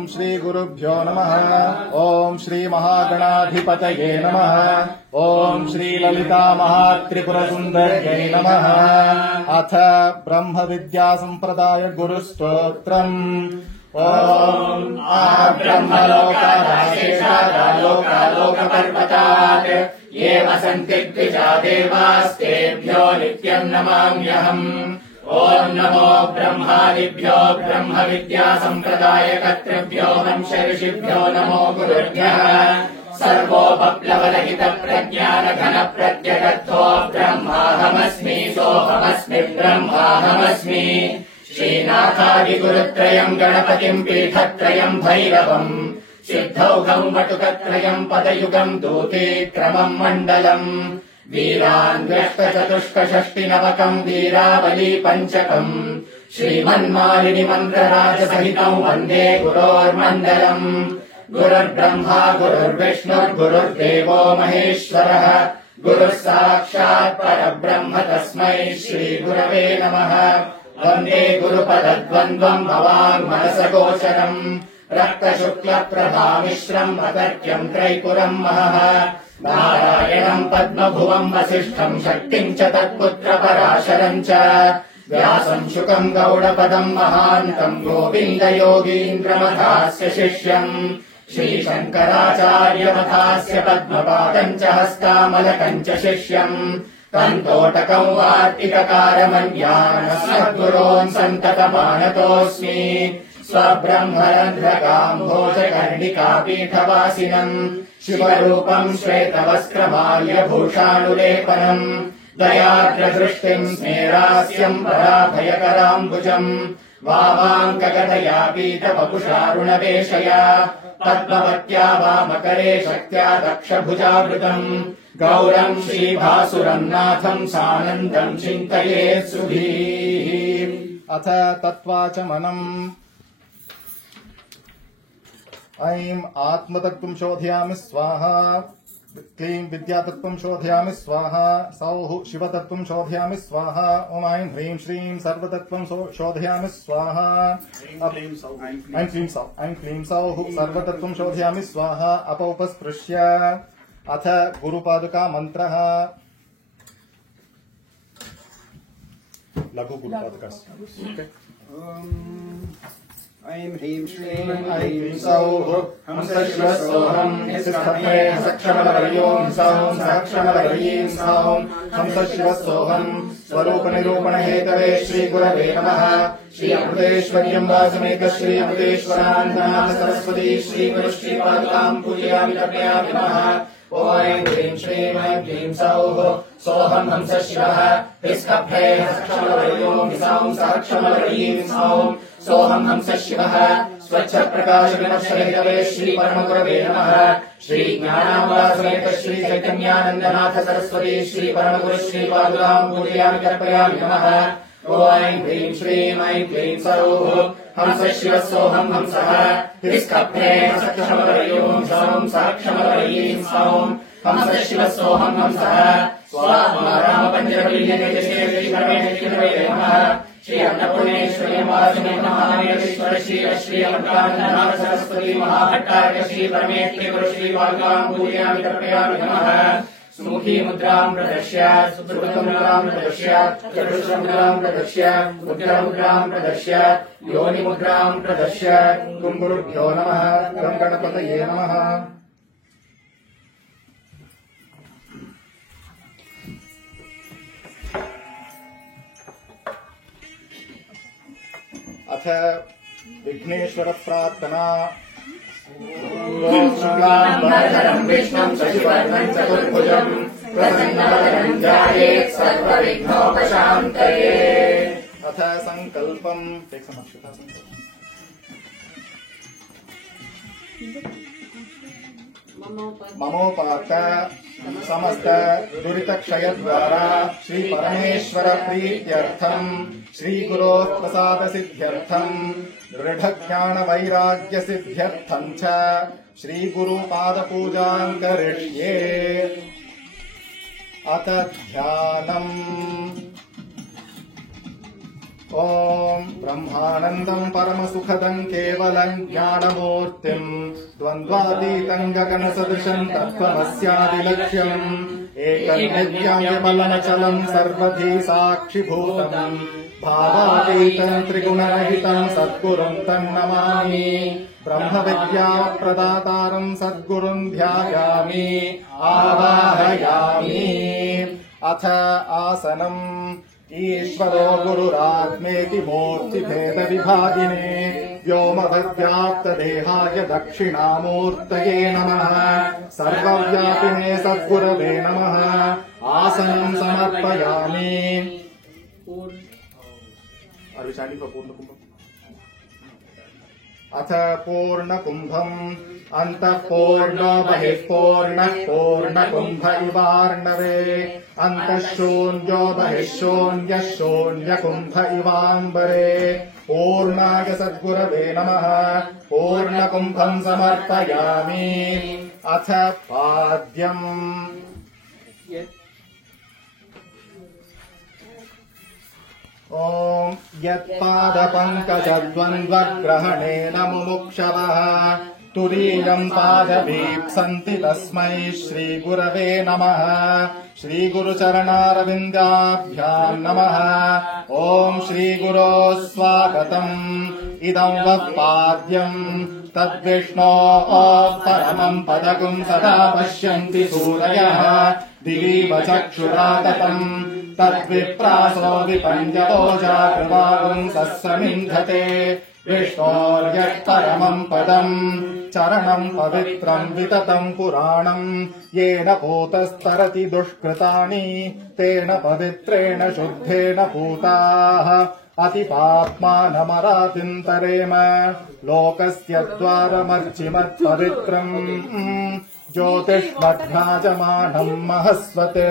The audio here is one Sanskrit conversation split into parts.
ओम श्री गुरुभ्यो नमः। ओम श्री महागणाधिपतये नमः। ओम श्री ललिता महात्रिपुरसुन्दर्यै नमः। अथ ब्रह्म विद्या संप्रदाय गुरुस्तोत्रम्। ओम ब्रह्मलोकादाशेषादालोकालोकपर्वतात् ये वसन्ति द्विजा देवास्तेभ्यो नित्यम् नमाम्यहम्। ओम नमो ब्रह्मादिभ्यो ब्रह्म विद्या संप्रदाय कर्तृभ्यो वंश ऋषिभ्यो नमो गुरुभ्यः। सर्वोपप्लवरहित प्रज्ञान घन प्रत्यगर्थो ब्रह्माहमस्मि सोऽहमस्मि ब्रह्माहमस्मि। श्रीनाथादिगुरुत्रयम् गणपतिम् पीठत्रयम् भैरवम् सिद्धौघम् वटुकत्रयम् पदयुगम् दूतीक्रमम् मण्डलम् वीरान्व्यष्टचतुष्कषष्टिनवकम् वीरावली पञ्चकम् श्रीमन्मालिनि मन्त्रराजसहितम् वन्दे गुरोर्मण्डलम्। गुरुर्ब्रह्मा गुरुर्विष्णुर्गुरुर्देवो महेश्वरः गुरुः साक्षात् परब्रह्म तस्मै श्रीगुरवे नमः। वन्दे गुरुपदद्वन्द्वम् भवाङ्मनसगोचरम् रक्तशुक्लप्रभामिश्रम् अतर्क्यम् त्रैपुरम् महः। नारायणम् पद्मभुवम् वसिष्ठम् शक्तिम् च तत्पुत्रपराशरम् च व्यासम् शुकम् गौडपदम् महान्तम् गोविन्दयोगीन्द्रमथास्य शिष्यम् श्रीशङ्कराचार्यमथास्य पद्मपादम् च हस्तामलकम् च शिष्यम् तन्तोटकम् वार्तिककारमन्यान् सन्ततमानतोऽस्मि। स्वब्रह्मरन्ध्रकाम्भोजकर्णिकापीठवासिनम् शिवरूपम् श्वेतवस्त्रमाल्यभूषानुलेपनम् दयार्द्रदृष्टिम् स्मेरास्यम् पराभयकराम्बुजम् वामाङ्कगदया पीठवपुषारुणवेशया पद्मवत्या वामकरे शक्त्या दक्षभुजावृतम् गौरम् श्रीभासुरम् नाथम् सानन्दम् चिन्तयेत् सुधीः। अथ तत्त्वाचमनम्। ऐं आत्मतत्त्वम् शोधयामि स्वाहा। क्लीं विद्यातत्त्वम् शोधयामि स्वाहा। सौः शिवतत्त्वम् शोधयामि स्वाहा। ॐ ऐं ह्रीं श्रीं सर्वतत्त्वम् शोधयामि स्वाहा। ऐं क्लीं सौः सर्वतत्त्वम् शोधयामि स्वाहा। अपौपस्पृश्य अथ गुरुपादुका मन्त्रः। लघु गुरुपादुका। ऐं ह्रीं श्रीं ऐं सौः हंसशिवसोऽहम् निःस्थपे हसक्षमलवर्यों सौं सहक्षमलवर्यीं सौं हंसशिवसोऽहम् स्वरूपनिरूपणहेतवे श्रीगुरवे नमः। श्री अमृतेश्वर्यम् वासमेक श्री अमृतेश्वरानन्दनाथ सरस्वती श्रीगुरु श्रीपादुकाम् पूजयामि तर्पयामि नमः। ऐं ह्रीं श्रीं ऐं क्लीं सौः सोऽहम् हंसशिवः निःस्थपे हसक्षमलवर्यों सौं सहक्षमलवर्यीं सौं सोऽहम् हंसशिवः स्वच्छप्रकाशविनश्यहेतवे श्री परमगुरवे नमः। श्री ज्ञानाम्बासमेत श्री चैतन्यानन्दनाथ सरस्वती श्री परमगुरु श्रीपादुकाम् पूजयामि तर्पयामि नमः। ऐं ह्रीं श्रीं ऐं क्लीं सौः हंसशिवः सोऽहम् हंसः निःस्थपे हसक्षमलवर्यों सौं सहक्षमलवर्यीं सौं हंसशिवः सोऽहम् हंसः स्वाहा रामपञ्चरवल्ल्यनिजशेषीकरणे नमः। श्री अन्नपूर्णेश्वरी वासुदेव महामेश्वर श्री श्री अमृतानन्दनाथ सरस्वती महाभट्टार्य श्री परमेश्वरी गुरु श्रीपादुकाम् पूजयामि तर्पयामि नमः। सुमुखी मुद्राम् प्रदर्श्य सुकृतमुद्राम् प्रदर्श्य चतुष्मुद्राम् प्रदर्श्य मुद्रामुद्राम् प्रदर्श्य योनिमुद्राम् प्रदर्श्य गुरुभ्यो नमः। गं गणपतये नमः। अथ विघ्नेश्वर प्रार्थना। शुक्लाम्बरधरम् विष्णुम् शशिवर्णम् चतुर्भुजम् प्रसन्नवदनम् ध्यायेत् सर्वविघ्नोपशान्तये। अथ संकल्पम्। ममोपात समस्त दुरितक्षयद्वारा श्री परमेश्वर प्रीत्यर्थम् श्री गुरोः प्रसाद सिद्ध्यर्थम् दृढज्ञान वैराग्य सिद्ध्यर्थम् च श्री गुरु पाद पूजाम् करिष्ये। अत ध्यानम्। ॐ ब्रह्मानन्दम् परमसुखदम् केवलम् ज्ञानमूर्तिम् द्वन्द्वातीतम् गगनसदृशम् तत्त्वमस्यादिलक्ष्यम् एकम् नित्यमचलम् सर्वधी साक्षिभूतम् भावातीतम् त्रिगुणरहितम् सद्गुरुम् तन्नमामि ब्रह्मविद्याप्रदातारम् सद्गुरुम् ध्यायामि आवाहयामि अथ आसनम् ईश्वरो गुरुरात्मेति मूर्तिभेदविभागिने व्योमवद्व्याप्तदेहाय दक्षिणामूर्तये नमः सर्वव्यापिने सद्गुरवे नमः आसनं समर्पयामि अथ पूर्णकुम्भम् अन्तः पूर्णो बहिः पूर्णः पूर्णकुम्भ इवार्णवे अन्तः शून्यो बहिः शून्यः शून्यकुम्भ इवाम्बरे पूर्णाय सद्गुरवे नमः पूर्णकुम्भम् समर्पयामि अथ पाद्यम् ॐ यत्पादपङ्कजद्वन्द्वग्रहणेन मुमुक्षवः तुरीयम् पादवीप्सन्ति तस्मै श्रीगुरवे नमः श्रीगुरुचरणारविन्दाभ्याम् नमः ॐ श्रीगुरो स्वागतम् इदं वः पाद्यम् तद्विष्णोः परमम् पदकम् सदा पश्यन्ति सूरयः दिवीव चक्षुराततम् तद्विप्रासो विपञ्जतो जागृवागुम् सस्समिन्धते विष्णोर्यः परमम् पदम् चरणम् पवित्रम् विततम् पुराणम् येन पूतस्तरति दुष्कृतानि तेन पवित्रेण शुद्धेन पूताः अतिपाप्मानमरातिन्तरेम लोकस्य द्वारमर्चिमत्पवित्रम् ज्योतिष्मध्याजमानम् महस्वते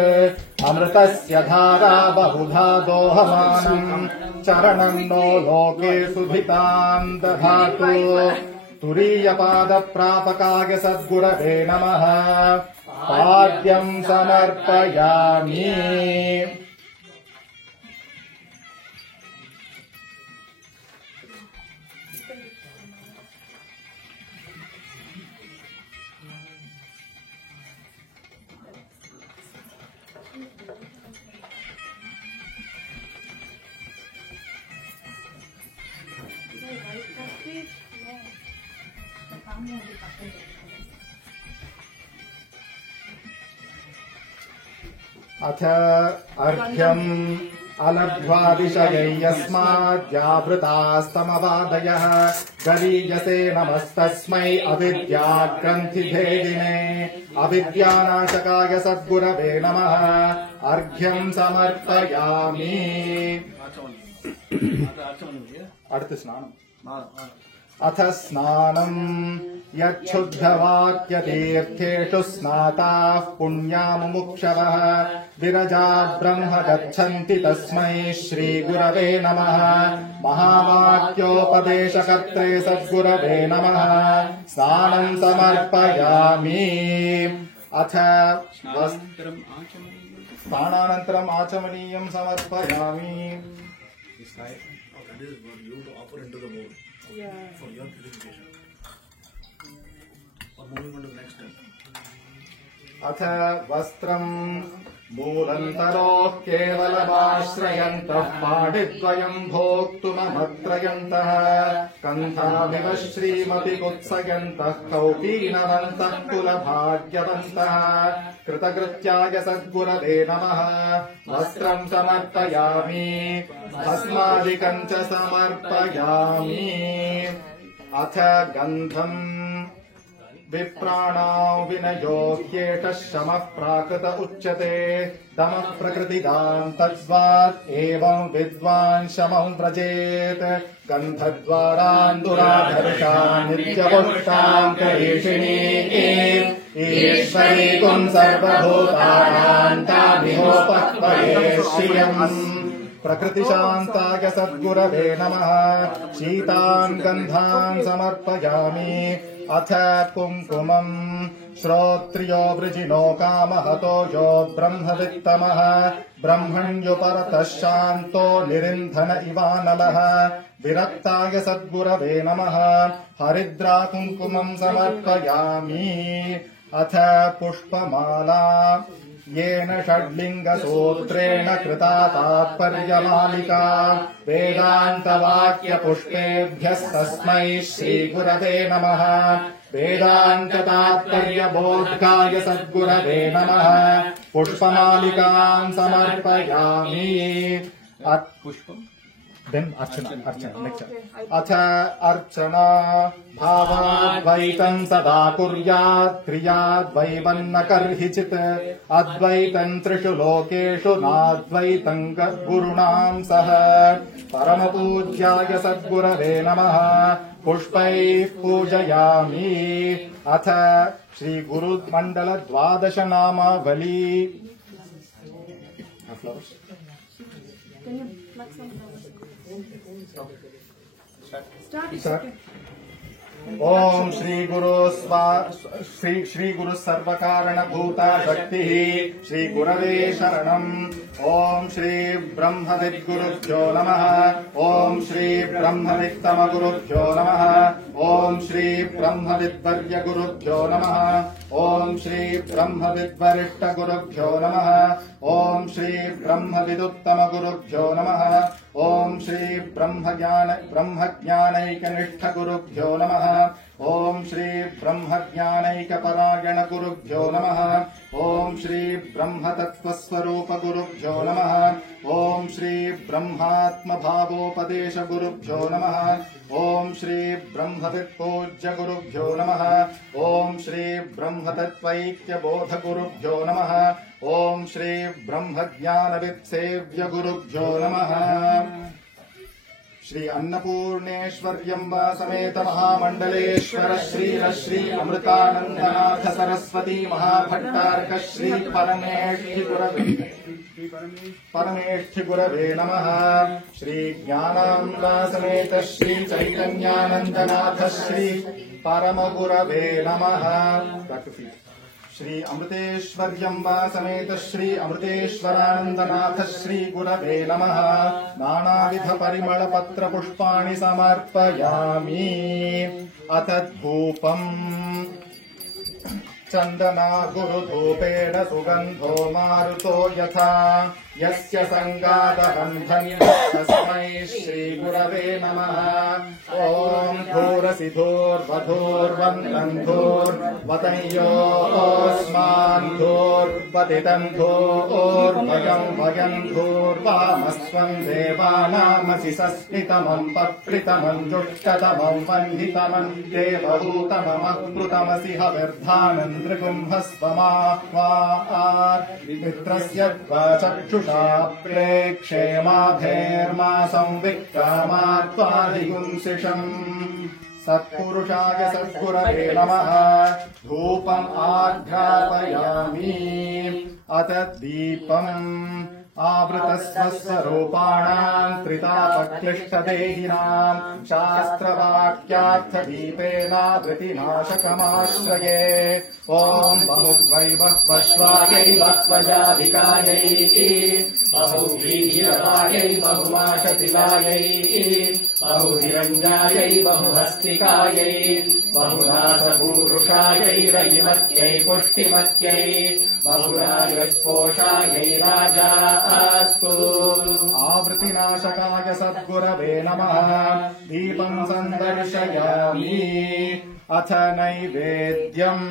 अमृतस्य धारा बहुधा दोहमानम् चरणम् नो लोके सुधिताम् दधातु तुरीयपादप्रापकाय सद्गुरवे नमः पाद्यम् समर्पयामि अथ अर्घ्यम् अलब्ध्वादिशयैयस्माद्यावृतास्तमवादयः गरीयसे नमस्तस्मै अविद्याग्रन्थिभेदिने अविद्यानाशकाय सद्गुरवे नमः अर्घ्यम् समर्पयामि अथ स्नानम् यच्छुद्धवाक्यतीर्थेषु स्नाताः पुण्यामुमुक्षवः विरजा ब्रह्म गच्छन्ति तस्मै श्रीगुरवे नमः महावाक्योपदेशकर्त्रे सद्गुरवे नमः स्नानम् समर्पयामि अथ स्नानानन्तरम् आचमनीयम् समर्पयामि for your purification. Or moving on to the next step. अथ वस्त्रम् मूलन्तरोः केवलमाश्रयन्तः पाणिद्वयम् भोक्तुमभत्रयन्तः कन्थाभिव श्रीमपि कुत्सयन्तः कौपीनवन्तः कुलभाग्यवन्तः कृतकृत्याय सद्गुरवे नमः वस्त्रम् समर्पयामि भस्मादिकम् च समर्पयामि अथ गन्धम् विप्राणाम् विनयो ह्येषः शमः प्राकृत उच्यते दमः प्रकृतिदाम् तद्वात् एवम् विद्वान् शमम् व्रजेत् गन्धद्वारान् दुराधर्षान् नित्यपुष्टाम् करीषिणीम् ईश्वरीकुम् सर्वभूतानाम् तामिहोपक्वये श्रियम् प्रकृतिशान्ताय सद्गुरवे नमः शीतान् गन्धान् समर्पयामि अथ कुङ्कुमम् श्रोत्रियो वृजिनो कामहतो यो ब्रह्मवित्तमः ब्रह्मण्युपरतः शान्तो निरिन्धन इवानलः विरक्ताय सद्गुरवे नमः हरिद्रा कुङ्कुमम् समर्पयामि अथ पुष्पमाला येन षड्लिङ्गसूत्रेण कृता तात्पर्यमालिका वेदान्तवाक्यपुष्पेभ्यस्तस्मै श्रीगुरवे नमः वेदान्ततात्पर्यबोधाय सद्गुरवे नमः पुष्पमालिकाम् समर्पयामि अथ अर्चना भावाद्वैतम् सदा कुर्यात् क्रियाद्वैवन्न कर्हिचित् अद्वैतम् त्रिषु लोकेषु नाद्वैतम् गुरुणाम् सह परमपूज्याय सद्गुरवे नमः पुष्पैः पूजयामि अथ श्रीगुरुमण्डल द्वादश नामावली ओम श्री गुरु सर्वकारणभूता शक्तिः श्री गुरवे शरणम् ओम श्री ब्रह्मविद्गुरुभ्यो नमः ओम श्री ब्रह्मवित्तमगुरुभ्यो नमः ओम श्री ब्रह्मविद्वर्यगुरुभ्यो नमः ओम श्री ब्रह्मविद्वरिष्ठगुरुभ्यो नमः ओम श्री ब्रह्मविदुत्तमगुरुभ्यो नमः ओम श्री ब्रह्मज्ञानैकनिष्ठगुरुभ्यो नमः ओम श्री ब्रह्मज्ञानैकपरायणगुरुभ्यो नमः ओम श्री ब्रह्मतत्त्वस्वरूपगुरुभ्यो नमः ओम श्री ब्रह्मात्मभावोपदेशगुरुभ्यो नमः ओम श्री ब्रह्मवित्पूज्यगुरुभ्यो नमः ओम श्री ब्रह्मतत्त्वैक्यबोधगुरुभ्यो नमः ओम श्री ब्रह्मज्ञानवित्सेव्यगुरुभ्यो नमः श्री अन्नपूर्णेश्वर्यम्बा समेत महामण्डलेश्वर श्री अमृतानन्दनाथ सरस्वती महाभट्टार्क श्री परमेष्ठि गुरवे नमः श्री ज्ञानाम्बा समेत श्री चैतन्यानन्दनाथ श्री परमगुरवे नमः श्री अमृतेश्वर्यम्बा समेत श्री अमृतेश्वरानन्दनाथ श्री गुरवे नमः नानाविध परिमळ पत्र पुष्पाणि समर्पयामि अथ धूपम् चन्दना गुरुधूपेण सुगन्धो मारुतो यथा यस्य सङ्गादबन्धन्यः तस्मै श्रीगुरवे नमः ॐ धूरसिधूर्वधूर्वन्दन्धूर्वतयोस्मान् धूर्वदितं धूर्भयम् भयम् धूर्वामस्वम् देवानामसि सस्मितमम् पप्रितमम् जुष्टतमम् वह्नितमम् देवभूतममकृतमसि हविर्धानन्द्रिगुम्भस्वमा मित्रस्य चक्षुषा प्रेक्षेमाभेर्मा संविक्रामात्वादिगुंसिषम् सत्पुरुषाय सद्गुरवे नमः धूपम् आघ्रापयामि अथ दीपम् आवृतस्वस्वरूपाणाम् त्रितापक्लिष्टदेहिनाम् शास्त्रवाक्यार्थदीपेनावृतिनाशकमाश्रये ॐ बहुद्वै बह्वश्वायै बह्वजाधिकायै बहुव्रीहिरवायै बहुमाशतिलायै बहुधिरञ्जायै बहुहस्तिकायै बहुरासपूरुषायै रयिमत्यै पुष्टिमत्यै बहुराजस्पोषायै राजा अस्तु आवृतिनाशकाय सद्गुरवे नमः दीपम् सन्दर्शयामि अथ नैवेद्यम्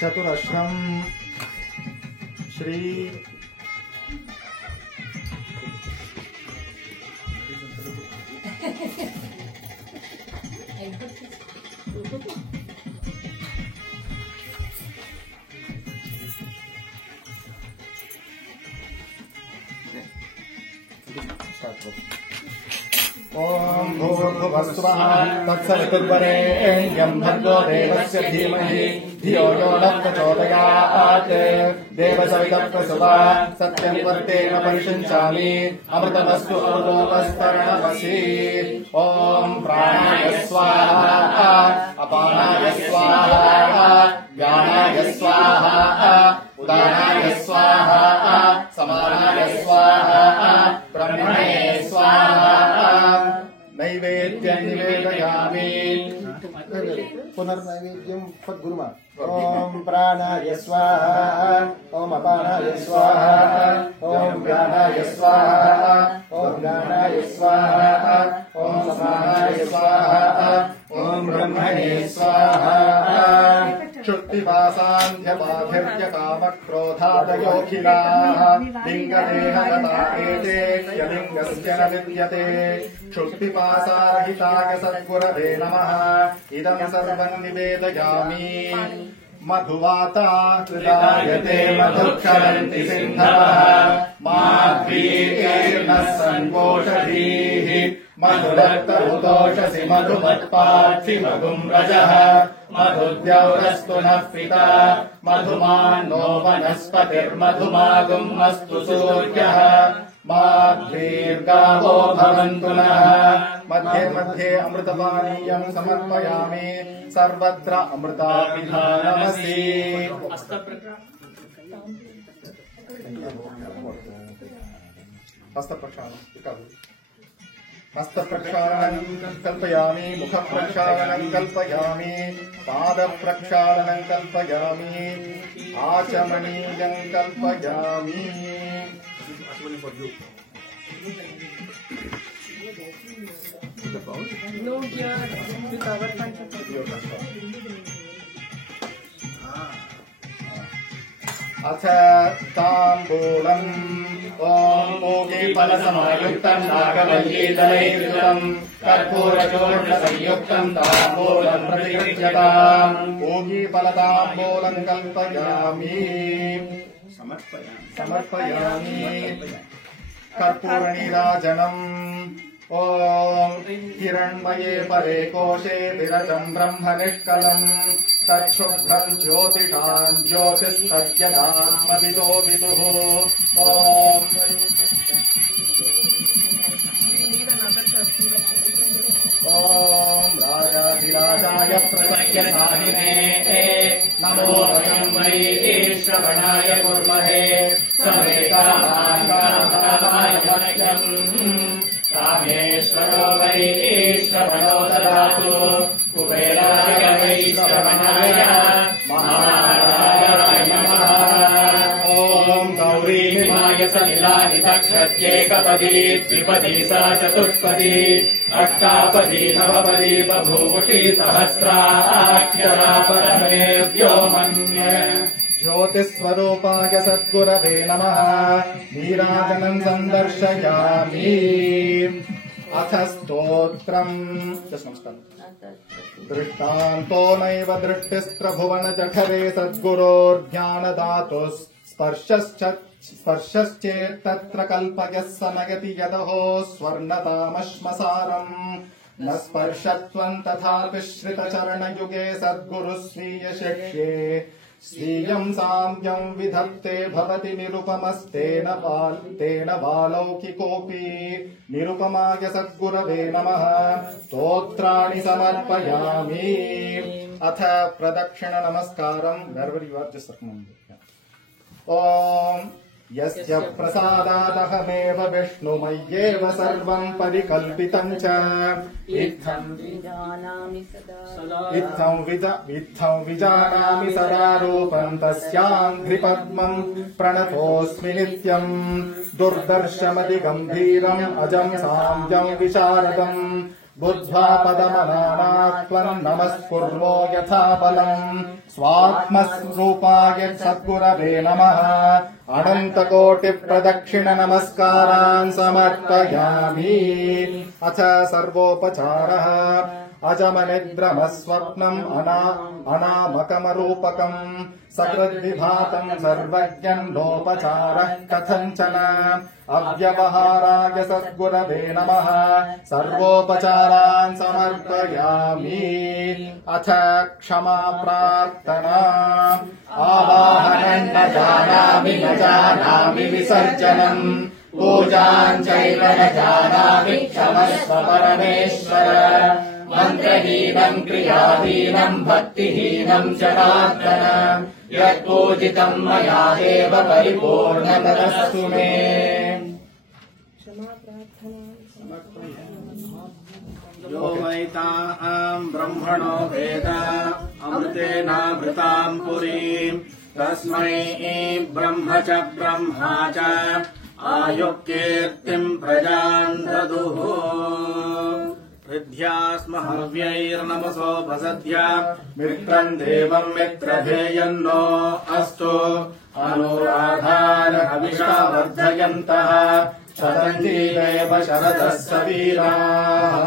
चतुरश्रम् श्री ॐ भूर्भुवस्वः तत्सवितुर्वरेण्यं भर्गो देवस्य धीमहि धियो यो नः प्रचोदयात् देवसवितः प्रसुवा सत्यं वर्तेन परिषिञ्चामि अमृतमस्तु अमृतोपस्तरणमसि ॐ प्राणाय स्वाहा अपानाय स्वाहा व्यानाय स्वाहा उदानाय स्वाहा समानाय स्वाहा ब्रह्मणे स्वाहा नैवेद्यं निवेदयामि पुनर्नैवेद्यं फद्गुरुमा ॐ प्राणाय स्वाहा ॐ अपानाय स्वाहा ॐ व्यानाय स्वाहा ॐ गानाय स्वाहा ॐ समानाय स्वाहा ॐ ब्रह्मणे स्वाहा क्षुत्तिवासान्ध्यपाधिर्य कामक्रोधादयोखिलाः लिङ्गदेहगता एते यलिङ्गस्य न विद्यते क्षुत्तिपासारहिताय सद्गुरवे नमः इदं सर्वं निवेदयामि मधुवाता हृदायते मधुक्षरन्ति सिन्धवः माध्वीर्नः सन्वोषधीः मधुरक्तहुतोषसि मधुमत्पार्थि मधुं रजः मधुद्यौरस्तु नः पिता मधुमान्नो वनस्पतिर्मधुमागुम् अस्तु सूर्यः माध्वीर्गावो भवन्तु नः मध्ये मध्ये अमृतपानीयं समर्पयामि सर्वत्र अमृताभिधानमसि हस्तप्रक्षालनं कल्पयामि मुखप्रक्षालनं कल्पयामि पादप्रक्षालनं कल्पयामि आचमनीयं कल्पयामि No here with our Panchapati. अथ ताम्बूलम् ॐ पूगीफलसमायुक्तम् नागवल्लीदलैर्युतम् कर्पूरचूर्णसंयुक्तम् ताम्बूलम् प्रतिगृह्यताम् पूगीफलताम्बूलम् कल्पयामि समर्पयामि कर्पूरनीराजनम् ॐ हिरण्मये परे कोशे विरजम् ब्रह्मनिष्कलम् तच्छुभ्रम् ज्योतिषाम् ज्योतिस्तद्यदात्मविदो विदुः ॐ राजाधिराजाय प्रसह्यसाहिने नमो वयम् वै श्रवणाय कुर्महे समेकामाय कामेश्वरो वै श्रवणो ददातु कुबेराय वै श्रवणाय महाराजाय नमः ॐ गौरीहिमाय सलिलानितक्षत्येकपदी द्विपदी सा चतुष्पदी अष्टापदी नवपदी बभूषी सहस्राक्षरा परमेभ्यो मन्ये ज्योतिस्वरूपाय सद्गुरवे नमः नीराजनम् सन्दर्शयामि अथ स्तोत्रम् दृष्टान्तो नैव दृष्टिस्त्रभुवनजठरे सद्गुरोर्ज्ञानदातुः स्पर्शश्चेत्तत्र कल्पयः स नयति यदहो स्वर्णतामश्मसारम् न स्पर्शत्वम् तथापि श्रितचरणयुगे सद्गुरुः स्वीयशिष्ये स्वीयम् साम्यम् विधत्ते भवति निरुपमस्तेन बालौकिकोऽपि निरुपमाय सद्गुरवे नमः स्तोत्राणि समर्पयामि अथ प्रदक्षिण नमस्कारम् ॐ यस्य प्रसादादहमेव विष्णुमय्येव सर्वम् परिकल्पितम् च इत्थम् विजानामि सदा रूपम् तस्याङ्घ्रिपद्मम् प्रणतोऽस्मि नित्यम् दुर्दर्शमतिगम्भीरम् अजम् साम्यम् विशारदम् बुद्ध्वा पदमनानात्वम् नमस्कुर्वो यथा बलम् स्वात्मस्वरूपाय सद्गुरवे नमः अनन्तकोटिप्रदक्षिणनमस्कारान् समर्पयामि। अथ सर्वोपचारः अजमनिद्रमस्वप्नम् अनामकमरूपकम् सकृद्विभातम् सर्वज्ञम् नोपचारः कथञ्चन अव्यवहाराय सद्गुरवे नमः सर्वोपचारान् समर्पयामि। अथ क्षमा प्रार्थना आवाहनम् न जानामि विसर्जनम् पूजाम् चैव न जानामि क्षमस्व परमेश्वर मन्त्रहीनम् क्रियाहीनम् भक्तिहीनम् जनार्दन यत्पूजितम् मया एव परिपूर्णतरस्तु मे। यो वैताम् ब्रह्मणो वेद अमृतेनामृताम् पुरीम् तस्मै ब्रह्म च ब्रह्मा च आयुकीर्तिम् प्रजाम् ददुः। हृद्यास्म हव्यैर्नमसोपसद्य मित्रम् देवम् मित्रधेयन्नो अस्तु अनुराधान हविषा वर्धयन्तः शतञ्जीवेव शरदः सवीराः।